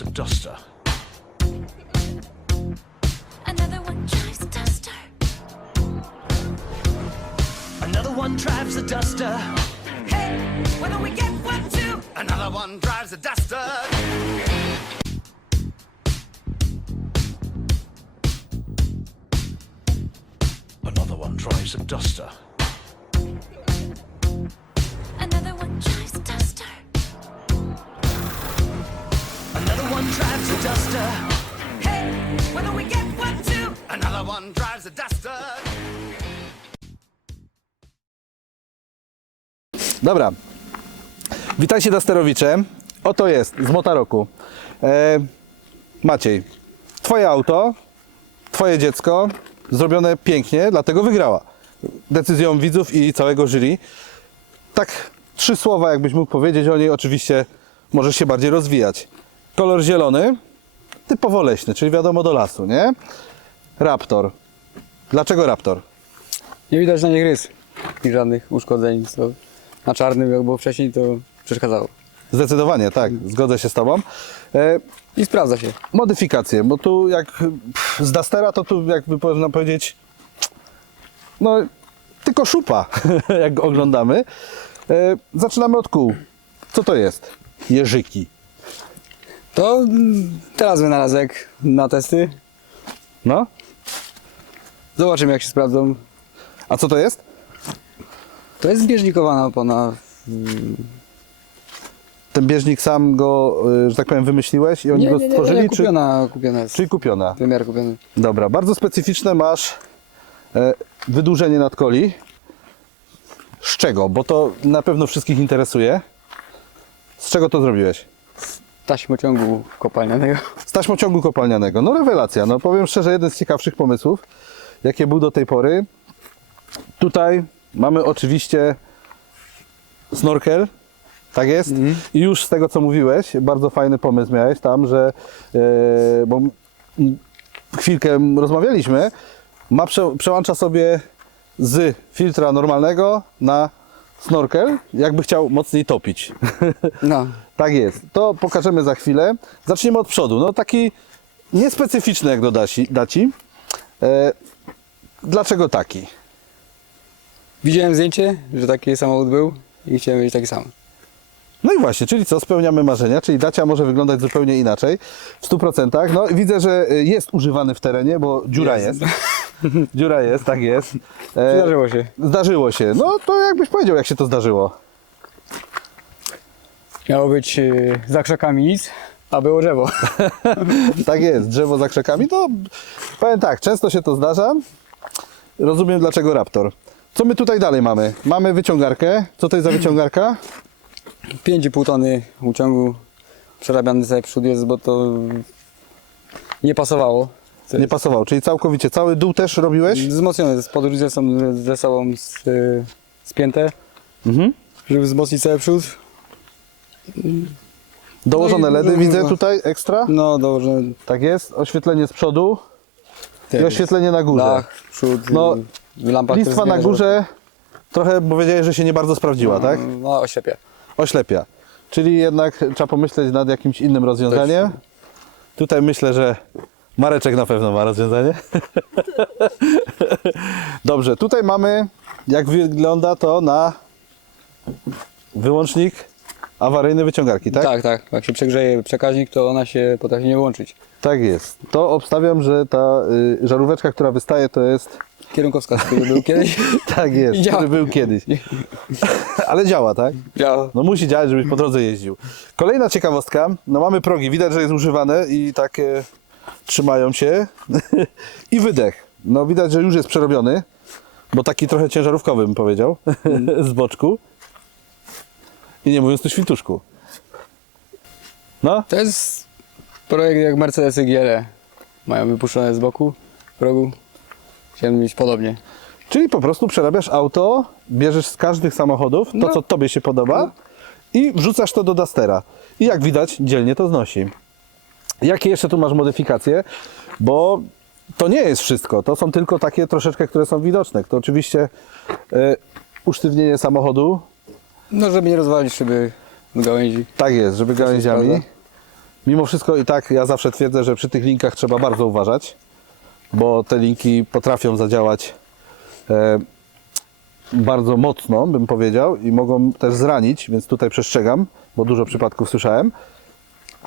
drives a duster. Another one drives a duster. Another one drives a duster. Hey, why don't we get one too? Another one drives a duster. Another one drives a duster. Another one drives a duster. Another one drives a duster. Hey, why don't we get one too? Another one drives a duster. Dobra, witajcie Dusterowicze. Oto jest z Motaroku. Maciej, twoje auto, twoje dziecko, zrobione pięknie, dlatego wygrała. Decyzją widzów i całego jury. Tak 3 słowa jakbyś mógł powiedzieć o niej, oczywiście możesz się bardziej rozwijać. Kolor zielony, typowo leśny, czyli wiadomo do lasu, nie? Raptor. Dlaczego Raptor? Nie widać na nich rys i żadnych uszkodzeń, co na czarnym jak było wcześniej to przeszkadzało. Zdecydowanie, tak, zgodzę się z tobą. I sprawdza się. Modyfikacje, bo tu jak z Dustera to tu jakby można powiedzieć no tylko szupa jak go oglądamy. Zaczynamy od kół. Co to jest? Jeżyki. To teraz wynalazek na testy. No, Zobaczymy jak się sprawdzą. a co to jest? To jest zbieżnikowana opona. Ten bieżnik sam go, że tak powiem, wymyśliłeś i oni go stworzyli? kupiona jest. Czyli kupiona. Wymiar kupiony. Dobra, bardzo specyficzne masz wydłużenie nadkoli. Z czego? Bo to na pewno wszystkich interesuje. Z czego to zrobiłeś? Taśmociągu kopalnianego. Z taśmociągu kopalnianego. No rewelacja. No powiem szczerze, jeden z ciekawszych pomysłów, jakie był do tej pory. Tutaj mamy oczywiście snorkel. Tak jest. I już z tego, co mówiłeś, bardzo fajny pomysł miałeś tam, że bo chwilkę rozmawialiśmy, przełącza sobie z filtra normalnego na snorkel, jakby chciał mocniej topić. No. Tak jest. To pokażemy za chwilę. Zaczniemy od przodu. No taki niespecyficzny jak do daci. Dlaczego taki? Widziałem zdjęcie, że taki samochód był i chciałem mieć taki sam. No i właśnie, czyli co? Spełniamy marzenia, czyli dacia może wyglądać zupełnie inaczej, w 100%. No widzę, że jest używany w terenie, bo dziura jest. Dziura jest, tak jest. Zdarzyło się. Zdarzyło się. No to jakbyś powiedział, jak się to zdarzyło. Miało być za krzakami nic, a było drzewo. Tak jest, drzewo za krzakami, to powiem tak, często się to zdarza. Rozumiem, dlaczego Raptor. Co my tutaj dalej mamy? Mamy wyciągarkę. Co to jest za wyciągarka? 5,5 tony uciągu. Przerabiany sobie przód jest, bo to nie pasowało. Nie pasował, czyli całkowicie cały dół też robiłeś? Wzmocnione, spod różnice są ze sobą spięte, żeby wzmocnić cały przód. Dołożone No i LEDy dużo widzę chyba. tutaj, ekstra. No dobrze. Tak jest, oświetlenie z przodu i oświetlenie na górze. Dach, przód, No, lampa. Listwa na górze trochę powiedziałeś, że się nie bardzo sprawdziła, tak? No oślepia. Oślepia. Czyli jednak trzeba pomyśleć nad jakimś innym rozwiązaniem. Tutaj myślę, że Mareczek na pewno ma rozwiązanie. Dobrze, tutaj mamy, jak wygląda to na wyłącznik awaryjny wyciągarki, tak? Tak, tak. Jak się przegrzeje przekaźnik, to ona się potrafi nie włączyć. Tak jest. To obstawiam, że ta żaróweczka, która wystaje, to jest... Kierunkowskaz, który był kiedyś. Tak jest, I działa. który był kiedyś. Ale działa, tak? Działa. No musi działać, żebyś po drodze jeździł. Kolejna ciekawostka, no mamy progi, widać, że jest używane i takie trzymają się. I wydech. No widać, że już jest przerobiony, bo taki trochę ciężarówkowy bym powiedział, z boczku. I nie mówiąc tu świntuszku. No, To jest projekt jak Mercedesy GLE. Mają wypuszczone z boku progu. Chciałem mieć podobnie. czyli po prostu przerabiasz auto, bierzesz z każdych samochodów to, co tobie się podoba i wrzucasz to do Dustera. I jak widać, dzielnie to znosi. Jakie jeszcze tu masz modyfikacje? Bo to nie jest wszystko, to są tylko takie troszeczkę, które są widoczne. To oczywiście usztywnienie samochodu, No żeby nie rozwalić szyby gałęzi. tak jest, żeby gałęziami. sprawdza. Mimo wszystko i tak ja zawsze twierdzę, że przy tych linkach trzeba bardzo uważać, bo te linki potrafią zadziałać bardzo mocno, bym powiedział, i mogą też zranić, więc tutaj przestrzegam, bo dużo przypadków słyszałem.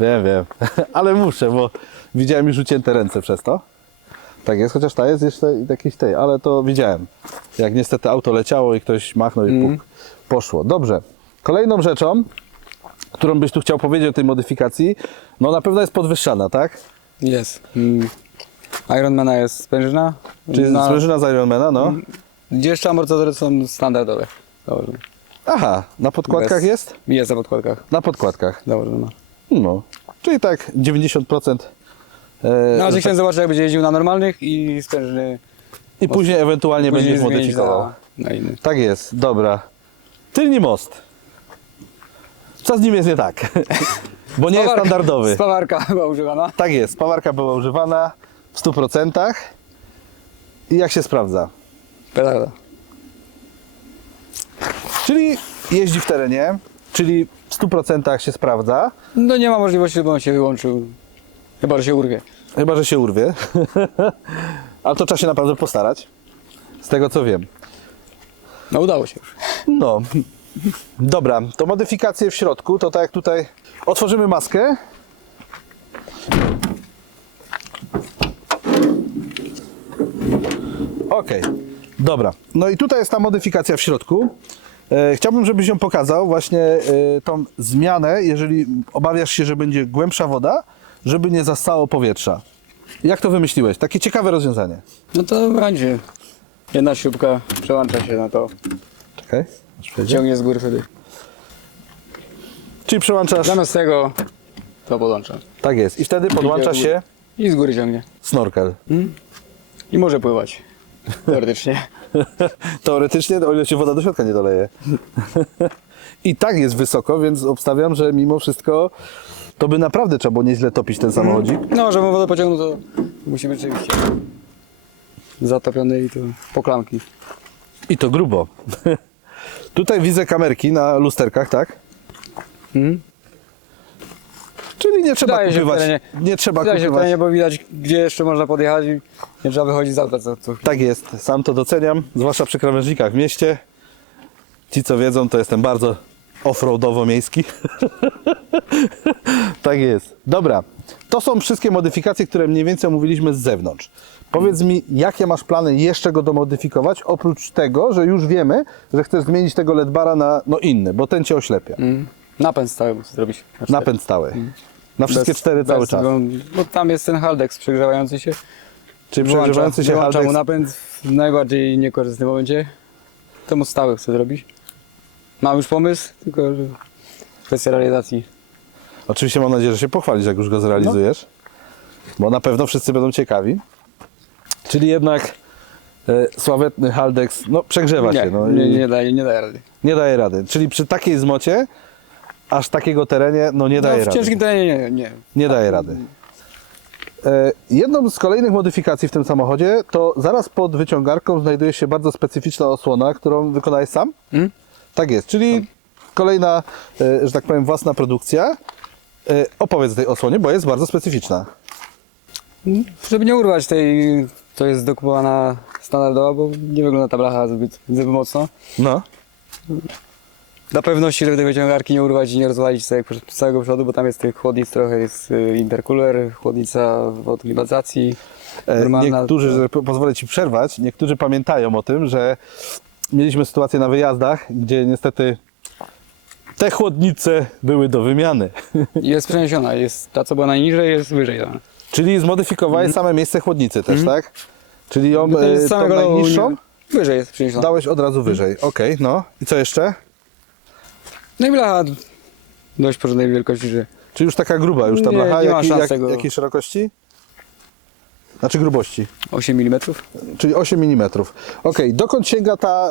Wiem, ale muszę, bo widziałem już ucięte ręce przez to. Tak jest, chociaż ta jest jeszcze jakiejś tej, ale to widziałem. Jak niestety auto leciało i ktoś machnął i puk, poszło. Dobrze. Kolejną rzeczą, którą byś tu chciał powiedzieć o tej modyfikacji, no na pewno jest podwyższana, tak? Jest. Ironmana jest sprężyna. Czyli sprężyna z Ironmana, no. Gdzie jeszcze amortyzatory są standardowe. Założone. Aha, na podkładkach Bez- jest? Jest na podkładkach. Na podkładkach. Założona. No, czyli tak 90%. No, ale że chciałem zobaczyć, jak będzie jeździł na normalnych i sprężyny I później ewentualnie później będziesz zmienić modyfikował. na inny. Tak jest, dobra. Tylny most. Co z nim jest nie tak? Bo nie jest standardowy. Spawarka była używana. Tak jest, spawarka była używana w 100%. I jak się sprawdza? Petarda. Czyli jeździ w terenie, czyli w 100% się sprawdza, No nie ma możliwości, żeby on się wyłączył. Chyba, że się urwie. chyba że się urwie. Ale to trzeba się naprawdę postarać, z tego co wiem. No udało się już. No, dobra, to modyfikacje w środku, to tak jak tutaj otworzymy maskę. Okej, dobra. No i tutaj jest ta modyfikacja w środku. Chciałbym, żebyś ją pokazał, właśnie tą zmianę, jeżeli obawiasz się, że będzie głębsza woda, żeby nie zastało powietrza. Jak to wymyśliłeś? Takie ciekawe rozwiązanie. No to będzie. Jedna śrubka przełącza się na to. Czekaj. Ciągnie z góry wtedy. Czyli przełączasz, Zamiast tego to podłącza. tak jest, i wtedy podłącza się I z góry ciągnie. snorkel. I może pływać. Teoretycznie. Teoretycznie, o ile się woda do środka nie doleje. I tak jest wysoko, więc obstawiam, że mimo wszystko to by naprawdę trzeba było nieźle topić ten samochodzik. No, żeby wodę pociągnął, to musi być rzeczywiście zatopiony i to po klamki. I to grubo. Tutaj widzę kamerki na lusterkach, tak? Czyli nie trzeba Wydaje się w kupować. terenie. Nie trzeba Wydaje się w kupować. terenie, bo widać, gdzie jeszcze można podjechać i nie trzeba wychodzić z auta co chwilę. Tak jest, sam to doceniam, zwłaszcza przy krawężnikach w mieście. Ci co wiedzą, to jestem bardzo offroadowo-miejski. Tak jest. Dobra, to są wszystkie modyfikacje, które mniej więcej omówiliśmy z zewnątrz. Powiedz mi, jakie masz plany jeszcze go domodyfikować, oprócz tego, że już wiemy, że chcesz zmienić tego LED bara na inny, bo ten cię oślepia. Napęd stały muszę zrobić. Napęd stały. Na wszystkie cztery cały czas. Bo tam jest ten haldex przegrzewający się. Czyli przegrzewający się wyłącza haldex. mu napęd w najbardziej niekorzystnym momencie. Temu stały chcę zrobić. Mam już pomysł, tylko że kwestia realizacji. Oczywiście mam nadzieję, że się pochwalisz, jak już go zrealizujesz. Bo na pewno wszyscy będą ciekawi. Czyli jednak sławetny haldex, no przegrzewa się. No, nie daje rady. nie daje rady. Czyli przy takiej zmocie, aż takiego terenie, no nie daje W rady. ciężkim terenie nie. Nie daje rady. Jedną z kolejnych modyfikacji w tym samochodzie to zaraz pod wyciągarką znajduje się bardzo specyficzna osłona, którą wykonałeś sam? Tak jest, czyli kolejna, że tak powiem, własna produkcja. Opowiedz o tej osłonie, bo jest bardzo specyficzna. Żeby nie urwać tej, to jest dokupowana standardowa, bo nie wygląda ta blacha zbyt mocno. No. Dla pewności, żeby tej wyciągarki nie urwać i nie rozwalić całego przodu, bo tam jest tych chłodnic trochę, jest intercooler, chłodnica od klimatyzacji. Normalna. Niektórzy, że pozwolę Ci przerwać, niektórzy pamiętają o tym, że mieliśmy sytuację na wyjazdach, gdzie niestety te chłodnice były do wymiany. Jest przeniesiona, jest ta co była najniżej, jest wyżej. Tam. Czyli zmodyfikowałeś same miejsce chłodnicy też, tak? Czyli ją To jest tą samego najniższą wyżej jest przeniesiona. dałeś od razu wyżej. Okej, no. I co jeszcze? No i blacha dość porządnej wielkości, że Czy już taka gruba, już ta Nie, blacha? nie ma szans tego. Jakiej szerokości? Znaczy grubości. 8 mm Czyli 8 mm. Okej, dokąd sięga ta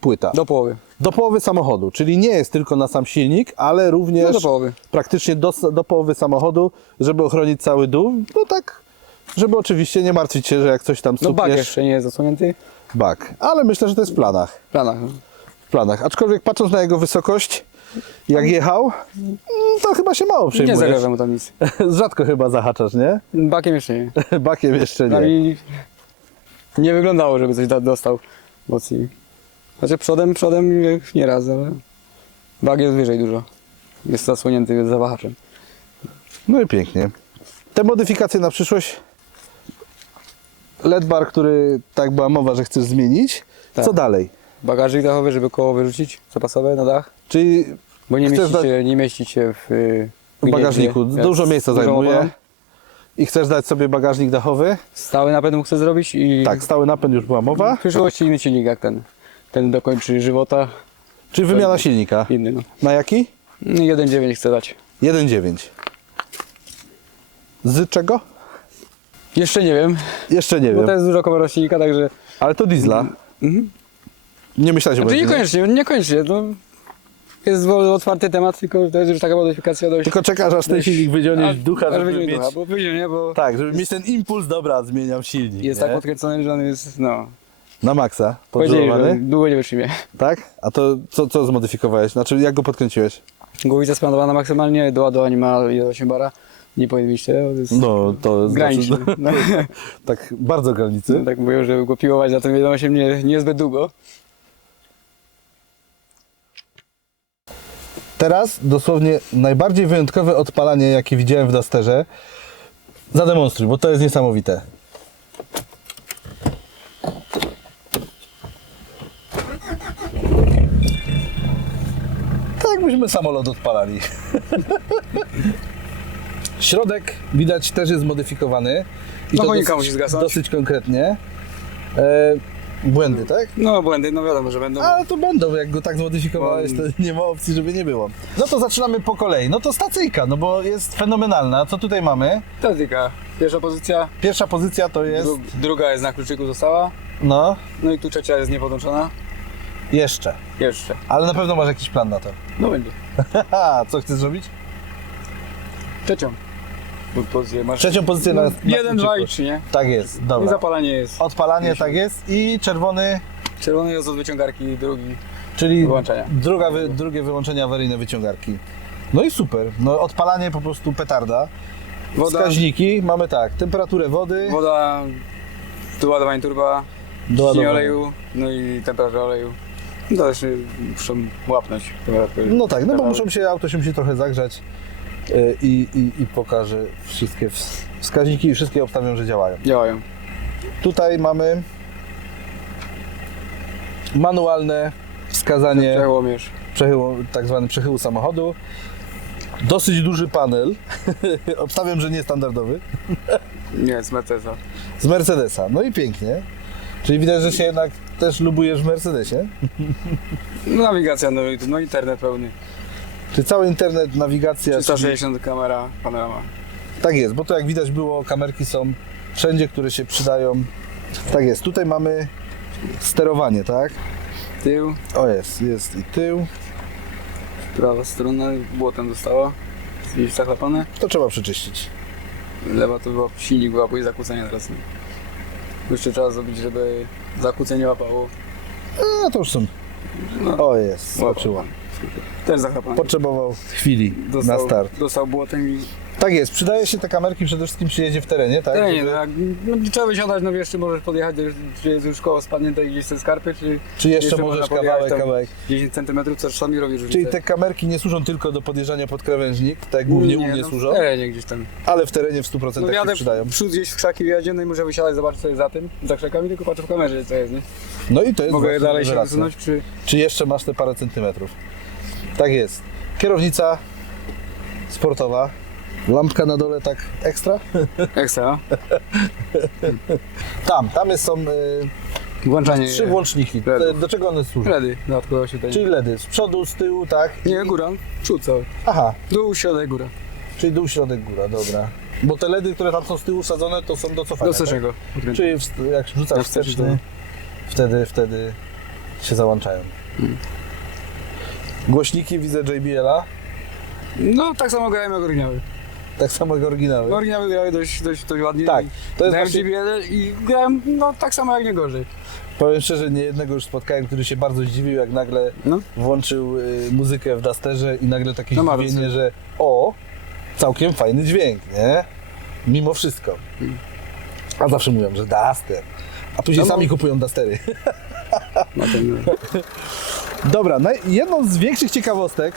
płyta? do połowy. Do połowy samochodu, czyli nie jest tylko na sam silnik, ale również No do połowy. praktycznie do połowy samochodu, żeby ochronić cały dół. No tak, żeby oczywiście nie martwić się, że jak coś tam No bak stukniesz. jeszcze nie jest zasłonięty. Bak. Ale myślę, że to jest w planach. W planach. W planach. Aczkolwiek patrząc na jego wysokość, Jak jechał, to chyba się mało Nie przejmujesz. zagraża mu tam nic. Rzadko chyba zahaczasz, nie? Bakiem jeszcze nie. Bakiem jeszcze nie. I nie wyglądało, żeby coś dostał mocniej. Znaczy przodem nie raz, ale bak jest wyżej dużo. Jest zasłonięty za wahaczem. No i pięknie. Te modyfikacje na przyszłość. LED bar, który tak była mowa, że chcesz zmienić. Tak. Co dalej? Bagażnik dachowy, żeby koło wyrzucić, zapasowe na dach. Czyli Bo nie chcesz mieści się w w bagażniku. gnieździe. Dużo miejsca Dużą zajmuje. opałą. I chcesz dać sobie bagażnik dachowy. Stały napęd mu chcę zrobić i Tak, stały napęd już była mowa. w przyszłości inny silnik jak ten. Ten dokończy żywota, Czyli wymiana silnika. inny no. Na jaki? 1.9 chcę dać. 1.9. Z czego? Jeszcze nie wiem, Jeszcze nie bo wiem. to jest dużo komora silnika, także... Ale to diesla. Nie myślałeś o Znaczy benzynie? niekoniecznie, no. Jest otwarty temat, tylko to jest już taka modyfikacja dość... Tylko czekasz, aż ten silnik wydziągniesz ducha, żeby wyjdzie mieć... ducha, bo wyjdzie, nie, bo Tak, żeby mieć ten impuls, dobra, zmieniam silnik. jest nie? tak podkręcony, że on jest, no... Na maksa, Powiedzieli, że podgrzewany. długo nie wytrzymie. Tak? A to co zmodyfikowałeś? Znaczy, jak go podkręciłeś? Głowica spanowana maksymalnie, doładowanie ma 1.8 bara. Nie powinien mieć tego, to jest No, to graniczne. znaczy, No. tak bardzo granicy. Tak mówią, żeby go piłować za tym 1.8 niezbyt długo. Teraz dosłownie najbardziej wyjątkowe odpalanie, jakie widziałem w Dusterze. Zademonstruj, bo to jest niesamowite. Tak byśmy samolot odpalali. Środek widać też jest zmodyfikowany. I No, to choinka musi zgasnąć. dosyć konkretnie. Błędy, tak? No błędy, no wiadomo, że będą. Ale to będą, jak go tak zmodyfikowałeś, to nie ma opcji, żeby nie było. No to zaczynamy po kolei. No to stacyjka, no bo jest fenomenalna. Co tutaj mamy? Taktyka. Pierwsza pozycja, Pierwsza pozycja to jest, druga jest na kluczyku została. no, No i tu trzecia jest niepodłączona. jeszcze. Jeszcze. Ale na pewno masz jakiś plan na to. No będzie. Haha, co chcesz zrobić? Trzecią. Pozycję masz. Trzecią pozycję na 1, 2 i kluczyku. 3, nie? Tak jest, I dobra. zapalanie jest. Odpalanie, tak jest. I czerwony, Czerwony jest od wyciągarki, drugi. czyli Wyłączenia. drugie wyłączenie awaryjne wyciągarki. No i super. No odpalanie po prostu petarda. Woda, Wskaźniki mamy tak, temperaturę wody, woda, doładowanie turba, doładowanie. ciśnienie oleju, no i temperatura oleju. No to też muszą łapnąć temperaturę. No tak, no bo auto się musi trochę zagrzać i pokaże wszystkie wskaźniki i wszystkie obstawiam, że działają. Działają. Tutaj mamy manualne wskazanie Przełomierz. tak zwany przechyłu samochodu. Dosyć duży panel, obstawiam, że niestandardowy, Nie, z Mercedesa. z Mercedesa. No i pięknie. Czyli widać, że się jednak też lubujesz w Mercedesie. No, nawigacja, no internet pełny. Czy cały internet, nawigacja. 360 kamera, panorama. Tak jest, bo to jak widać było, kamerki są wszędzie, które się przydają. Tak jest, tutaj mamy sterowanie, tak? Tył, O jest i tył. prawa strona, błotem została. Jest zachlapane. To trzeba przeczyścić. Lewa to była silnik, łapuje zakłócenie teraz. Nie. Jeszcze trzeba zrobić, żeby zakłócenie łapało. A to już są. No. O jest, skoczyła. Też zachlapane. Potrzebował chwili na start. Dostał błotem i... Tak jest, przydaje się te kamerki przede wszystkim przy jeździe w terenie, tak? Nie, Żeby- no, jak, no, trzeba wysiadać, no wiesz, czy możesz podjechać, czy jest już koło spadnięte gdzieś te skarpy, Czy jeszcze można możesz podjechać tam kawałek. 10 cm, co czasami robi różnicę. Czyli te kamerki nie służą tylko do podjeżdżania pod krawężnik, tak jak głównie u mnie no, służą, w terenie gdzieś tam. ale w terenie w 100% No się jadę przydają. w przód gdzieś w krzaki wjadzie, no i muszę wysiadać, zobaczyć co jest za tym, za krzakami, tylko patrzę w kamerze co jest, nie? No i to jest Mogę właśnie dalej się rewelacja. wysunąć, czy... Czy jeszcze masz te parę centymetrów? Tak jest. Kierownica sportowa. Lampka na dole tak ekstra? Ekstra. Tam są Włączanie. 3 włączniki. LEDów. Do czego one służą? LEDy, dodatkowo oświetlenie. Czyli LEDy. Z przodu, z tyłu, tak? Nie, góra, przód cały. Aha, Dół, środek, góra. czyli dół, środek, góra, dobra. Bo te LEDy, które tam są z tyłu sadzone, to są do cofania, Do wstecznego. tak? Czyli jak rzucasz Na wsteczny, wsteczny, wtedy się załączają. Głośniki widzę JBL-a. No, tak samo grałem jak oryginalny. Tak samo jak oryginały. Oryginały grały dość ładnie. Tak, to jest Dałem właśnie- ci wiele i grałem no tak samo jak nie gorzej. Powiem szczerze, nie jednego już spotkałem, który się bardzo zdziwił, jak nagle No. włączył muzykę w Dusterze i nagle takie No ma zdziwienie, rację. że całkiem fajny dźwięk, nie? Mimo wszystko. A zawsze mówią, że Duster. A później No, sami kupują Dustery. Na ten, Dobra, jedną z większych ciekawostek,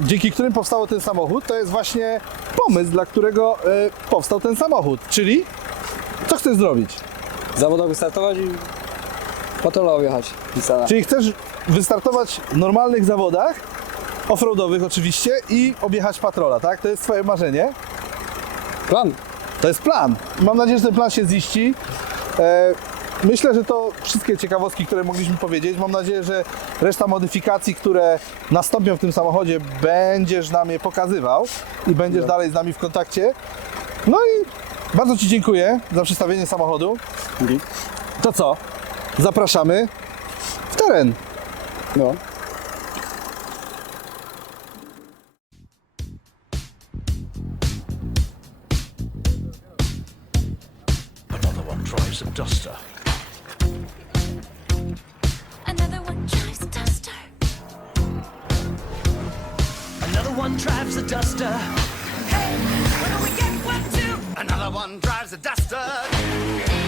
dzięki którym powstał ten samochód, to jest właśnie pomysł, dla którego powstał ten samochód. Czyli co chcesz zrobić? zawodowo wystartować i patrola objechać. Nissana. Czyli chcesz wystartować w normalnych zawodach, offroadowych oczywiście, i objechać patrola, tak? To jest twoje marzenie? Plan. To jest plan. Mam nadzieję, że ten plan się ziści. Myślę, że to wszystkie ciekawostki, które mogliśmy powiedzieć. Mam nadzieję, że reszta modyfikacji, które nastąpią w tym samochodzie, będziesz nam je pokazywał i będziesz dalej z nami w kontakcie. No i bardzo Ci dziękuję za przedstawienie samochodu. To co? Zapraszamy w teren. No. Another one drives a duster. Another one drives a duster. Another one drives a duster. Hey, when do we get one, two? Another one drives a duster.